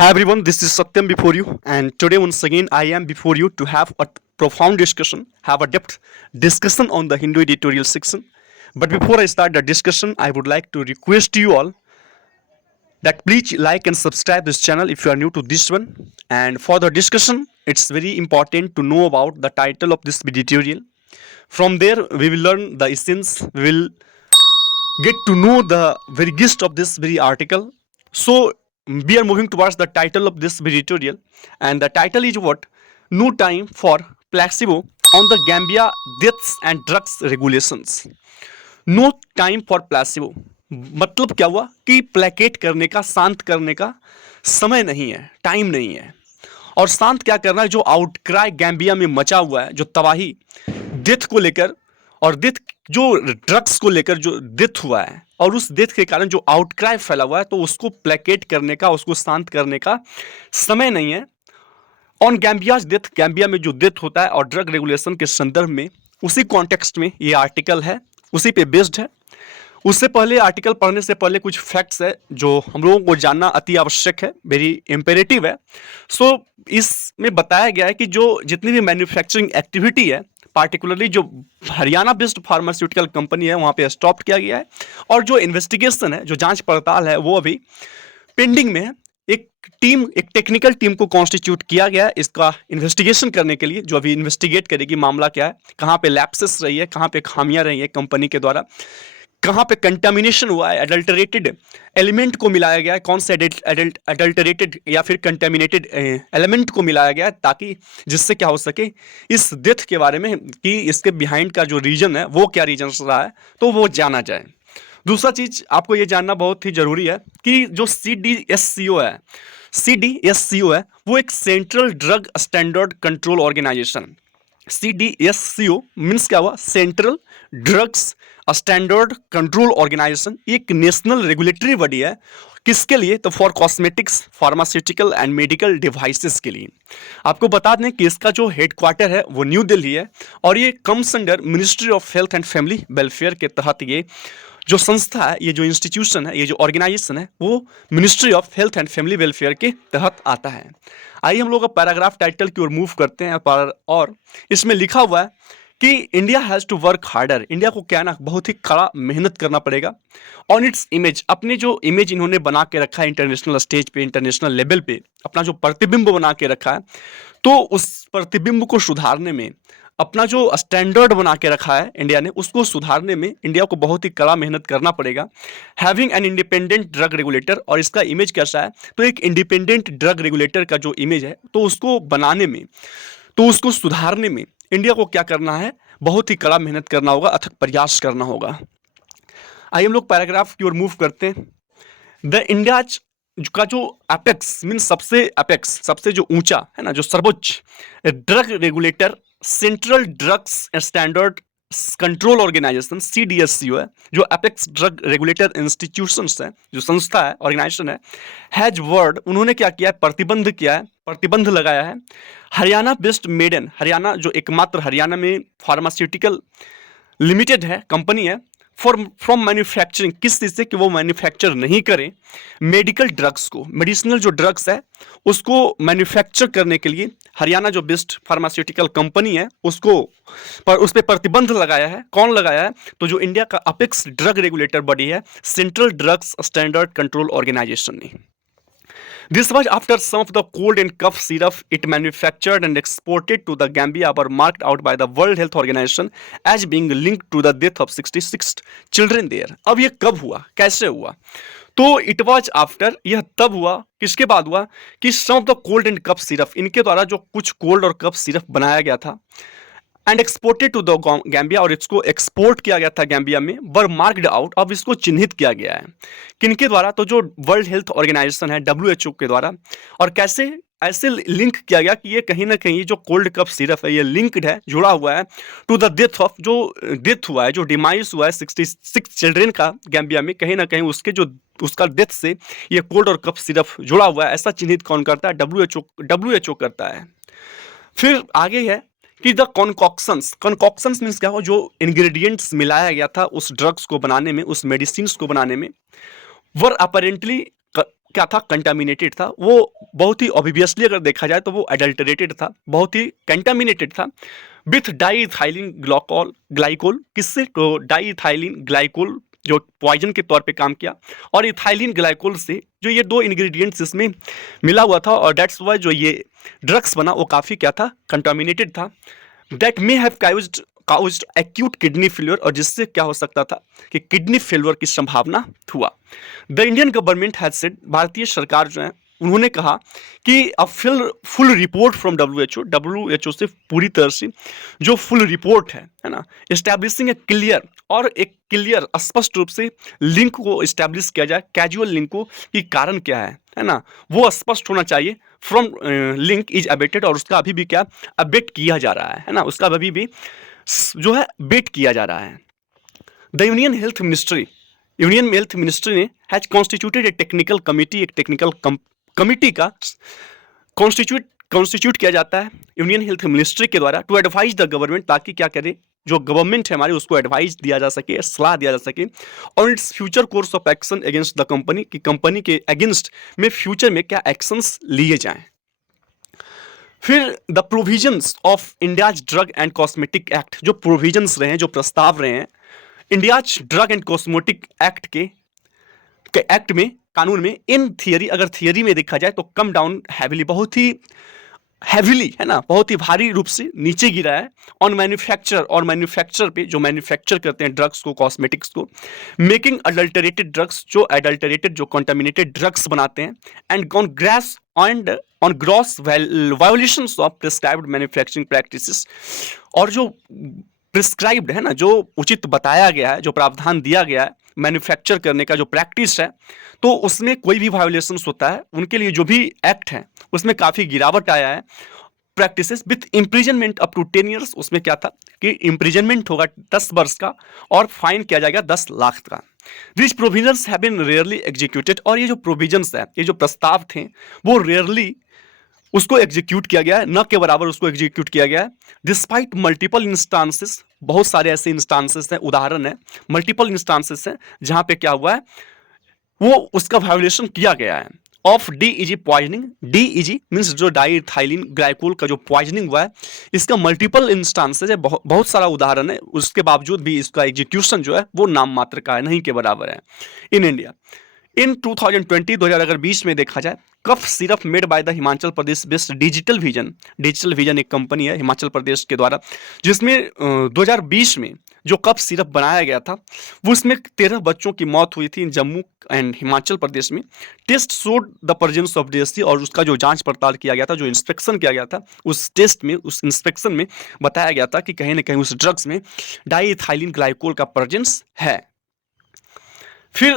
Hi everyone, this is Satyam before you, and today once again I am before you to have a profound discussion, have a depth discussion on the Hindu editorial section. But before I start the discussion, I would like to request you all that please like and subscribe this channel if you are new to this one. And for the discussion, it's very important to know about the title of this editorial. From there, we will learn the essence. We will get to know the very gist of this very article. So we are moving towards the title of this editorial, and the title is what? No time for placebo on the Gambia deaths and drugs regulations. No time for placebo मतलब क्या हुआ कि placket करने का, शांत करने का समय नहीं है, टाइम नहीं है। और शांत क्या करना है? जो आउटक्राई गैम्बिया में मचा हुआ है, जो तबाही डेथ को लेकर और डेथ जो ड्रग्स को लेकर जो डेथ हुआ है और उस डेथ के कारण जो आउटक्राई फैला हुआ है, तो उसको प्लेकेट करने का, उसको शांत करने का समय नहीं है। ऑन गैम्बियाज डेथ, गैम्बिया में जो डेथ होता है और ड्रग रेगुलेशन के संदर्भ में, उसी कॉन्टेक्स्ट में ये आर्टिकल है, उसी पे बेस्ड है। उससे पहले आर्टिकल पढ़ने से पहले कुछ फैक्ट्स है जो हम लोगों को जानना अति आवश्यक है, वेरी इम्पेरेटिव है। सो इसमें बताया गया है कि जो जितनी भी मैन्युफैक्चरिंग एक्टिविटी है, पार्टिकुलरली जो हरियाणा बेस्ड फार्मास्यूटिकल कंपनी है, वहाँ पे स्टॉप किया गया है। और जो इन्वेस्टिगेशन है, जो जांच पड़ताल है, वो अभी पेंडिंग में है। एक टेक्निकल टीम को कॉन्स्टिट्यूट किया गया है इसका इन्वेस्टिगेशन करने के लिए, जो अभी इन्वेस्टिगेट करेगी मामला क्या है, कहाँ पे लैप्सेस रही है, कहाँ पे खामियां रही है कंपनी के द्वारा, कहाँ पे कंटामिनेशन हुआ है, एडल्टरेटेड एलिमेंट को मिलाया गया है, कौन से एडल्टरेटेड या फिर कंटामिनेटेड एलिमेंट को मिलाया गया है, ताकि जिससे क्या हो सके इस डेथ के बारे में कि इसके बिहाइंड का जो रीजन है वो क्या रीजन रहा है, तो वो जाना जाए। दूसरा चीज आपको ये जानना बहुत ही जरूरी है कि जो CDSCO है, CDSCO है वो एक central drug standard control organization. CDSCO means क्या हुआ? Central drugs standard control organization. एक नेशनल रेगुलेटरी बॉडी है। किसके लिए? तो for cosmetics, pharmaceutical and medical devices के लिए। आपको बता दें कि इसका जो हेडक्वार्टर है वो न्यू दिल्ली है और ये comes under ministry of health and family welfare के तहत ये जो संस्था है, ये जो इंस्टीट्यूशन है, ये जो ऑर्गेनाइजेशन है, वो ministry of health and family welfare के तहत आता है। आइए हम लोग अब पैराग्राफ टाइटल की ओर मूव करते हैं और इसमें लिखा हुआ है कि India has to work harder. India को क्या ना बहुत ही कड़ा मेहनत करना पड़ेगा ऑन इट्स इमेज। अपने जो इमेज इन्होंने बना के रखा है इंटरनेशनल स्टेज पे, इंटरनेशनल लेवल पे अपना जो प्रतिबिंब बना के रखा है, तो उस प्रतिबिंब को सुधारने में, अपना जो स्टैंडर्ड बना के रखा है इंडिया ने, उसको सुधारने में इंडिया को बहुत ही कड़ा मेहनत करना पड़ेगा। Having an independent drug regulator, और इसका इमेज कैसा है? तो एक इंडिपेंडेंट ड्रग रेगुलेटर का जो इमेज है, तो उसको बनाने में, तो उसको सुधारने में इंडिया को क्या करना है? बहुत ही कड़ा मेहनत करना होगा, अथक प्रयास करना होगा। आइए हम लोग पैराग्राफ की ओर मूव करते हैं। द इंडिया का जो एपेक्स मीन सबसे जो ऊंचा है ना, जो सर्वोच्च drug regulator central drugs standard control organization CDSCO है, जो एपेक्स ड्रग रेगुलेटर इंस्टीट्यूशंस है, जो संस्था है, ऑर्गेनाइजेशन है, हैज वर्ड, उन्होंने क्या किया है? प्रतिबंध किया है, प्रतिबंध लगाया है। हरियाणा बेस्ड मेडन, हरियाणा जो एकमात्र हरियाणा में फार्मास्यूटिकल लिमिटेड है, कंपनी है, फ्रॉम मैन्युफैक्चरिंग, किस चीज़ से? कि वो मैन्युफैक्चर नहीं करें मेडिकल ड्रग्स को, मेडिसिनल जो ड्रग्स है उसको मैन्युफैक्चर करने के लिए हरियाणा जो बेस्ट फार्मास्यूटिकल कंपनी है उसको उस पर प्रतिबंध लगाया है। कौन लगाया है? तो जो इंडिया का अपेक्स ड्रग रेगुलेटर बॉडी है, central drugs standard control organization ने। This was after some of the cold and cough syrup it manufactured and exported to the Gambia were marked out by the World Health Organization as being linked to the death of 66 children there. अब ये कब हुआ, कैसे हुआ? तो it was after, यह तब हुआ, किसके बाद हुआ? कि some of the cold and cough syrup, इनके द्वारा जो कुछ कोल्ड और कफ सिरप बनाया गया था and exported to the Gambia, और इसको एक्सपोर्ट किया गया था गैम्बिया में, वर मार्क्ड आउट, अब इसको चिन्हित किया गया है। किनके द्वारा? तो जो वर्ल्ड हेल्थ ऑर्गेनाइजेशन है, WHO के द्वारा। और कैसे? ऐसे लिंक किया गया कि ये कहीं ना कहीं जो कोल्ड कफ सिरप है, ये लिंक्ड है, जुड़ा हुआ है टू द डेथ ऑफ, जो डेथ हुआ है, जो डिमाइस हुआ है 66 चिल्ड्रेन का गैम्बिया में, कहीं ना कहीं उसके जो उसका डेथ से ये कोल्ड और कफ सिरप जुड़ा हुआ है। ऐसा चिन्हित कौन करता है? WHO करता है। फिर आगे है कि द कॉन्कॉक्शंस मीन्स क्या हो? जो इंग्रेडिएंट्स मिलाया गया था उस ड्रग्स को बनाने में, उस मेडिसिन को बनाने में, वर अपरेंटली क्या था, कंटामिनेटेड था। वो बहुत ही ऑब्वियसली अगर देखा जाए तो वो एडल्टरेटेड था, बहुत ही कंटामिनेटेड था विथ डाईइथाइलिन ग्लाइकोल। किससे? तो डाईइथाइलिन ग्लाइकोल जो पॉइजन के तौर पे काम किया, और इथाइलिन ग्लाइकोल से जो ये दो इंग्रेडिएंट्स इसमें मिला हुआ था, और दैट्स वाई जो ये ड्रग्स बना वो काफ़ी क्या था, कंटामिनेटेड था। That may have caused acute kidney failure, और जिससे क्या हो सकता था कि किडनी फेलियर की संभावना हुआ। The Indian government has said, भारतीय सरकार जो है उन्होंने कहा कि a full report from W H O से पूरी तरह से जो फुल रिपोर्ट है ना, इस्टेब्लिशिंग ए क्लियर, और एक क्लियर स्पष्ट रूप से लिंक को इस्टेब्लिश किया जाए, कैजुअल लिंक को, कि कारण क्या है ना, वो स्पष्ट होना चाहिए। फ्रॉम लिंक इज अबेटेड, और उसका अभी भी क्या अबेट किया जा रहा है ना, उसका अभी भी जो है बेट किया जा रहा है। द यूनियन हेल्थ मिनिस्ट्री ने has constituted A technical committee, एक टेक्निकल कमिटी का कॉन्स्टिट्यूट किया जाता है यूनियन हेल्थ मिनिस्ट्री के द्वारा, टू एडवाइज द गवर्नमेंट, ताकि क्या करे, जो गवर्नमेंट है हमारी उसको एडवाइस दिया जा सके, सलाह दिया जा सके, और its future course of action against the company, कि कंपनी के अगेंस्ट में फ्यूचर में क्या एक्शंस लिए जाएं। फिर the provisions of India's drug and cosmetic act, जो प्रोविजंस रहे हैं, जो प्रस्ताव रहे हैं India's drug and cosmetic act के एक्ट में, कानून में, इन थियरी, अगर थियरी में देखा जाए तो कम डाउन हैविली, बहुत ही हैविली है ना, बहुत ही भारी रूप से नीचे गिरा है ऑन मैन्युफैक्चर, और मैन्युफैक्चर पे, जो मैन्युफैक्चर करते हैं ड्रग्स को, कॉस्मेटिक्स को, मेकिंग अडल्टरेटेड ड्रग्स, जो एडल्टरेटेड, जो कंटामिनेटेड ड्रग्स बनाते हैं, and on gross violations of prescribed manufacturing practices, और जो प्रिस्क्राइब्ड है ना, जो उचित बताया गया है, जो प्रावधान दिया गया है मैन्युफैक्चर करने का, जो प्रैक्टिस है, तो उसमें कोई भी वायोलेशंस होता है उनके लिए जो भी एक्ट है उसमें काफ़ी गिरावट आया है। Practices with imprisonment up to 10 years, उसमें क्या था कि इम्प्रिजनमेंट होगा 10 वर्ष का, और फाइन किया जाएगा 10 लाख का। This provisions have been rarely executed, और ये जो प्रोविजंस है, ये जो प्रस्ताव थे, वो रेयरली उसको एग्जीक्यूट किया गया है, न के बराबर उसको एग्जीक्यूट किया गया है। डिस्पाइट मल्टीपल इंस्टांसेस, बहुत सारे ऐसे इंस्टांसेस हैं, उदाहरण है, मल्टीपल इंस्टांसेस हैं जहां पे क्या हुआ है, वो उसका वायोलेशन किया गया है of DEG poisoning. DEG means जो डाईइथाइलिन ग्लाइकोल का जो पॉइजनिंग हुआ है, इसका मल्टीपल इंस्टांसेस है, बहुत सारा उदाहरण है, उसके बावजूद भी इसका एग्जीक्यूशन जो है वो नाम मात्र का है, नहीं के बराबर है इन इंडिया। इन 2020 में देखा जाए, cough syrup made by the Himachal Pradesh based digital vision एक कंपनी है हिमाचल प्रदेश के द्वारा, जिसमें 2020 में जो कफ सिरप बनाया गया था, वो उसमें 13 बच्चों की मौत हुई थी जम्मू एंड हिमाचल प्रदेश में। Test showed the presence of DSC, और उसका जो जांच पड़ताल किया गया था, जो इंस्पेक्शन किया गया था, उस टेस्ट में, उस इंस्पेक्शन में बताया गया था कि कहीं ना कहीं उस ड्रग्स में डाईइथाइलिन ग्लाइकोल का प्रेजेंस है। फिर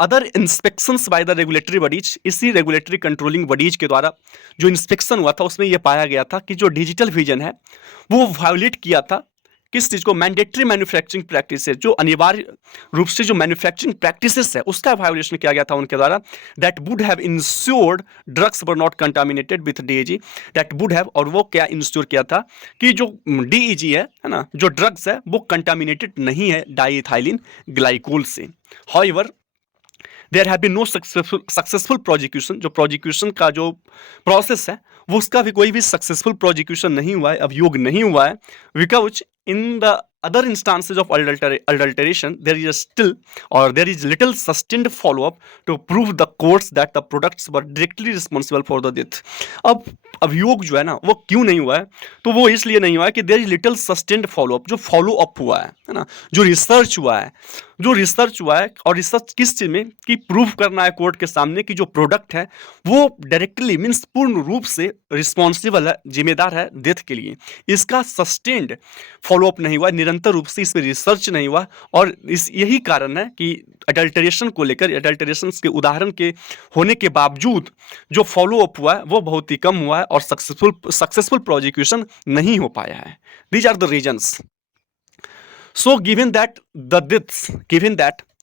other inspections by the regulatory bodies, इसी रेगुलेटरी कंट्रोलिंग बॉडीज के द्वारा जो इंस्पेक्शन हुआ था, उसमें यह पाया गया था कि जो डिजिटल विजन है वो वायोलेट किया था किस चीज़ को, मैंडेटरी मैन्युफैक्चरिंग प्रैक्टिसेस, जो अनिवार्य रूप से जो मैन्युफैक्चरिंग प्रैक्टिसेस है उसका वायोलेशन किया गया था उनके द्वारा। That would have insured drugs were not contaminated with DEG, that would have, और वो क्या इंश्योर किया था कि जो डीईजी है ना, जो ड्रग्स है वो कंटामिनेटेड नहीं है डाईइथाइलिन ग्लाइकोल से। However, there have been no successful prosecution, जो प्रोजिक्यूशन का जो प्रोसेस है वो उसका भी कोई भी सक्सेसफुल प्रोजिक्यूशन नहीं हुआ है, अभियोग नहीं हुआ है, because in the other instances of adulteration there is still, or there is little sustained follow up to prove the courts that the products were directly responsible for the death। अब अभियोग जो है ना वो क्यों नहीं हुआ है, तो वो इसलिए नहीं हुआ है कि there is little sustained follow up, जो फॉलो अप हुआ है ना, जो रिसर्च हुआ है, और रिसर्च किस चीज में, कि प्रूव करना है कोर्ट के सामने कि जो प्रोडक्ट है वो डायरेक्टली मीन्स पूर्ण रूप से रिस्पॉन्सिबल है, जिम्मेदार है डेथ के लिए। इसका सस्टेन्ड फॉलोअप नहीं हुआ, निरंतर रूप से इस पर रिसर्च नहीं हुआ, और यही कारण है कि अडल्टरेशन को लेकर, अडल्टरेशन के उदाहरण के होने के बावजूद जो फॉलोअप हुआ है वो बहुत ही कम हुआ है, और सक्सेसफुल प्रोजिक्यूशन नहीं हो पाया है। These are the reasons. So given that the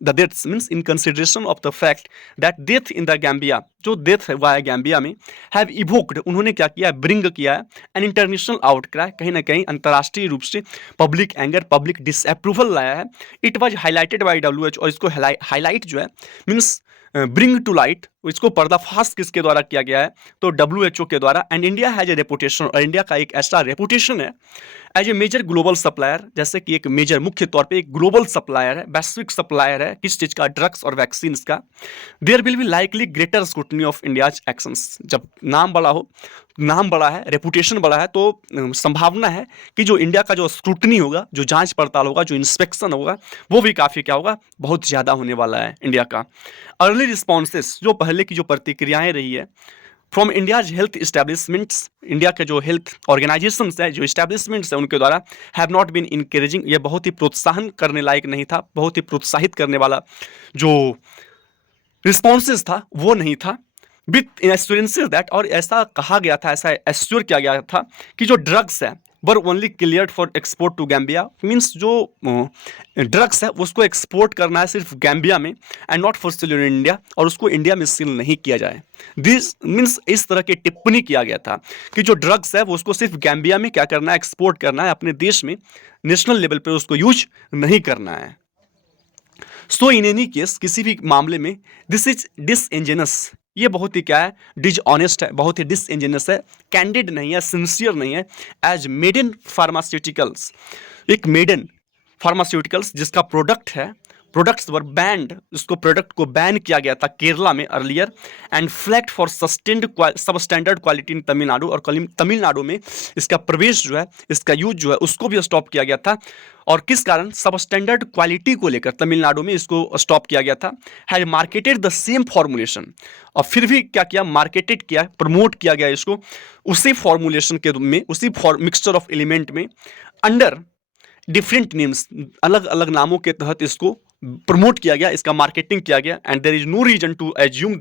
deaths means in consideration of the fact that death in the Gambia, जो death हुआ है गैम्बिया में, have evoked, उन्होंने क्या किया, bring किया है an international outcry, कहीं ना कहीं अंतर्राष्ट्रीय रूप से public anger, public disapproval लाया है। It was highlighted by WHO, और इसको highlight जो है means bring to light, इसको पर्दाफाश किसके द्वारा किया गया है, तो WHO के द्वारा। And India has a reputation, और इंडिया का एक ऐसा रेपुटेशन है as a major global supplier, जैसे कि एक मेजर मुख्य तौर पे एक ग्लोबल सप्लायर है, वैश्विक सप्लायर है किस चीज़ का, ड्रग्स और वैक्सीन का। There will be likely greater scrutiny of India's actions. जब नाम बड़ा हो, नाम बड़ा है, रेपुटेशन बड़ा है, तो संभावना है कि जो इंडिया का जो स्क्रूटनी होगा, जो जांच पड़ताल होगा, जो इंस्पेक्शन होगा, वो भी काफ़ी क्या होगा, बहुत ज़्यादा होने वाला है इंडिया का। अर्ली रिस्पॉन्सेस, जो पहले की जो प्रतिक्रियाएं रही है from India's health establishments, India के जो हेल्थ ऑर्गेनाइजेशन है, जो इस्टेब्लिशमेंट्स है, उनके द्वारा हैव नॉट बीन इनकरेजिंग, ये बहुत ही प्रोत्साहन करने लायक नहीं था, बहुत ही प्रोत्साहित करने वाला जो रिस्पॉन्सेज था वो नहीं था। विथ एश्योरेंसेज दैट, और ऐसा कहा गया था, ऐसा एश्योर किया गया था कि जो ड्रग्स है were only cleared for export to Gambia, means जो ड्रग्स है उसको एक्सपोर्ट करना है सिर्फ गैम्बिया में and not for sale in India, और उसको इंडिया में सेल नहीं किया जाए। दिस मीन्स इस तरह की टिप्पणी किया गया था कि जो ड्रग्स है वो उसको सिर्फ गैम्बिया में क्या करना है, एक्सपोर्ट करना है, अपने देश में नेशनल लेवल पर उसको यूज नहीं करना है। सो इन एनी केस, किसी भी मामले में दिस इज डिसइंजेनस, ये बहुत ही क्या है, डिसऑनेस्ट है, बहुत ही डिसइंजेनस है, कैंडिड नहीं है, सिंसियर नहीं है। एज मेडन फार्मास्यूटिकल्स, एक मेडन फार्मास्यूटिकल्स जिसका प्रोडक्ट है, प्रोडक्ट्स वर बैंड, इसको प्रोडक्ट को बैन किया गया था केरला में अर्लियर, एंड फ्लैग्ड फॉर सब स्टैंडर्ड क्वालिटी इन तमिलनाडु, और तमिलनाडु में इसका प्रवेश जो है, इसका यूज जो है, उसको भी स्टॉप किया गया था। और किस कारण, सब स्टैंडर्ड क्वालिटी को लेकर तमिलनाडु में इसको स्टॉप किया गया था। Has marketed the same formulation, और फिर भी क्या किया, मार्केटेड किया, प्रमोट किया गया इसको उसी फॉर्मुलेशन के में, उसी मिक्सचर ऑफ एलिमेंट में, अंडर डिफरेंट नेम्स, अलग अलग नामों के तहत इसको प्रमोट किया गया, इसका मार्केटिंग किया गया। And there is no reason to assume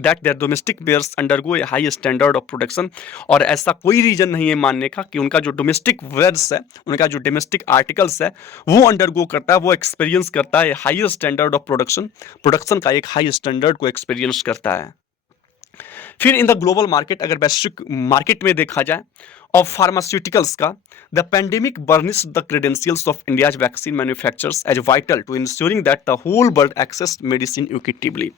that their domestic buyers undergo a high standard of production, और ऐसा कोई रीजन नहीं है मानने का कि उनका जो डोमेस्टिक वेयर्स है, उनका जो डोमेस्टिक आर्टिकल्स है, वो अंडरगो करता है, वो एक्सपीरियंस करता है हाई स्टैंडर्ड ऑफ प्रोडक्शन का एक हाई स्टैंडर्ड को एक्सपीरियंस करता है। फिर इन द ग्लोबल मार्केट, अगर वैश्विक मार्केट में देखा जाए ऑफ फार्मास्यूटिकल्स का, the pandemic burnish the credentials of India's vaccine manufacturers as vital to ensuring that the whole world access medicine equitably.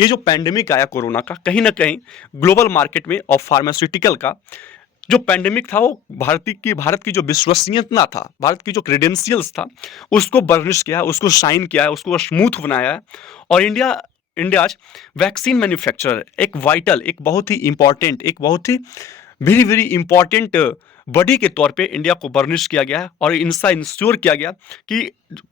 ये जो पेंडेमिक आया कोरोना का, कहीं ना कहीं ग्लोबल मार्केट में ऑफ फार्मास्यूटिकल का जो पेंडेमिक था, वो भारत की जो विश्वसनीयता था, भारत की जो क्रेडेंशियल्स था, उसको बर्निश किया है, उसको शाइन किया है, उसको स्मूथ बनाया है। और इंडियाज वैक्सीन मैन्युफैक्चरर एक वाइटल, एक बहुत ही इंपॉर्टेंट, एक बहुत ही वेरी वेरी इंपॉर्टेंट बॉडी के तौर पे इंडिया को बर्निश किया गया है, और इनसा इंश्योर किया गया कि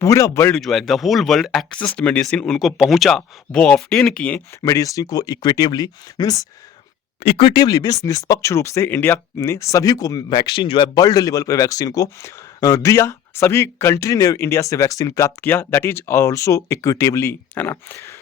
पूरा वर्ल्ड जो है, the whole world access medicine उनको पहुंचा, वो ऑब्टेन किए मेडिसिन को इक्विटेबली मीन्स निष्पक्ष रूप से इंडिया ने सभी को वैक्सीन जो है, वर्ल्ड लेवल पर वैक्सीन को दिया, सभी कंट्री ने इंडिया से वैक्सीन प्राप्त किया, दैट इज ऑल्सो इक्विटेबली, है ना।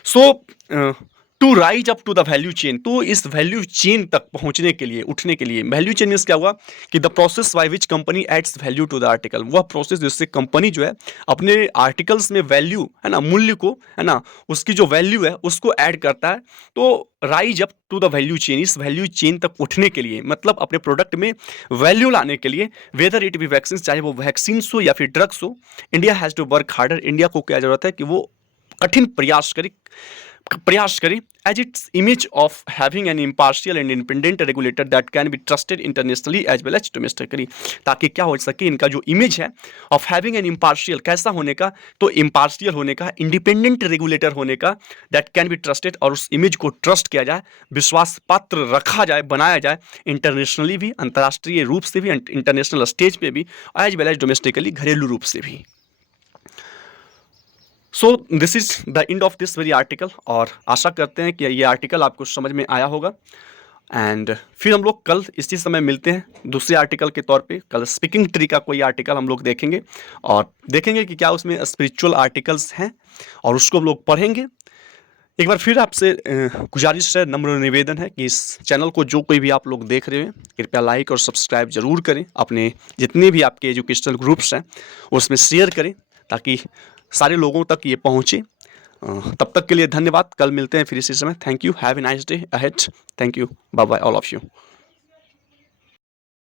So to rise up to the value chain, तो इस वैल्यू चेन तक पहुंचने के लिए, उठने के लिए, वैल्यू चेन मीन्स क्या हुआ कि the process by which company adds value to the article, वह प्रोसेस जिससे कंपनी जो है अपने आर्टिकल्स में वैल्यू, है ना, मूल्य को, है ना, उसकी जो वैल्यू है उसको ऐड करता है। तो rise up to the value chain, इस वैल्यू चेन तक उठने के लिए, मतलब अपने प्रोडक्ट में वैल्यू लाने के लिए, वेदर इट बी वैक्सीन, चाहे वो वैक्सीन हो या फिर ड्रग्स हो, India has to work harder, India को क्या जरूरत है कि वो कठिन प्रयास करे as its image of having an impartial and independent regulator that can be trusted internationally as well as domestically, ताकि क्या हो सके, इनका जो इमेज है ऑफ हैविंग एन इम्पार्शियल, कैसा होने का, तो इम्पार्शियल होने का, इंडिपेंडेंट रेगुलेटर होने का, दैट कैन बी ट्रस्टेड, और उस इमेज को ट्रस्ट किया जाए, विश्वास पात्र रखा जाए, बनाया जाए, इंटरनेशनली भी, अंतर्राष्ट्रीय रूप से भी, इंटरनेशनल स्टेज पे भी, एज वेल एज डोमेस्टिकली, घरेलू रूप से भी। So this is the end of this very article, और आशा करते हैं कि ये आर्टिकल आपको समझ में आया होगा। एंड फिर हम लोग कल इसी समय मिलते हैं दूसरे आर्टिकल के तौर पे। कल स्पीकिंग ट्री का कोई आर्टिकल हम लोग देखेंगे, और देखेंगे कि क्या उसमें स्पिरिचुअल आर्टिकल्स हैं, और उसको हम लोग पढ़ेंगे। एक बार फिर आपसे गुजारिश है, नम्र निवेदन है कि इस चैनल को जो कोई भी आप लोग देख रहे हैं, कृपया लाइक और सब्सक्राइब जरूर करें, अपने जितने भी आपके एजुकेशनल ग्रुप्स हैं उसमें शेयर करें, ताकि सारे लोगों तक ये पहुँचे। तब तक के लिए धन्यवाद, कल मिलते हैं फिर इसी समय। Thank you, have a nice day ahead. Thank you, bye bye all of you.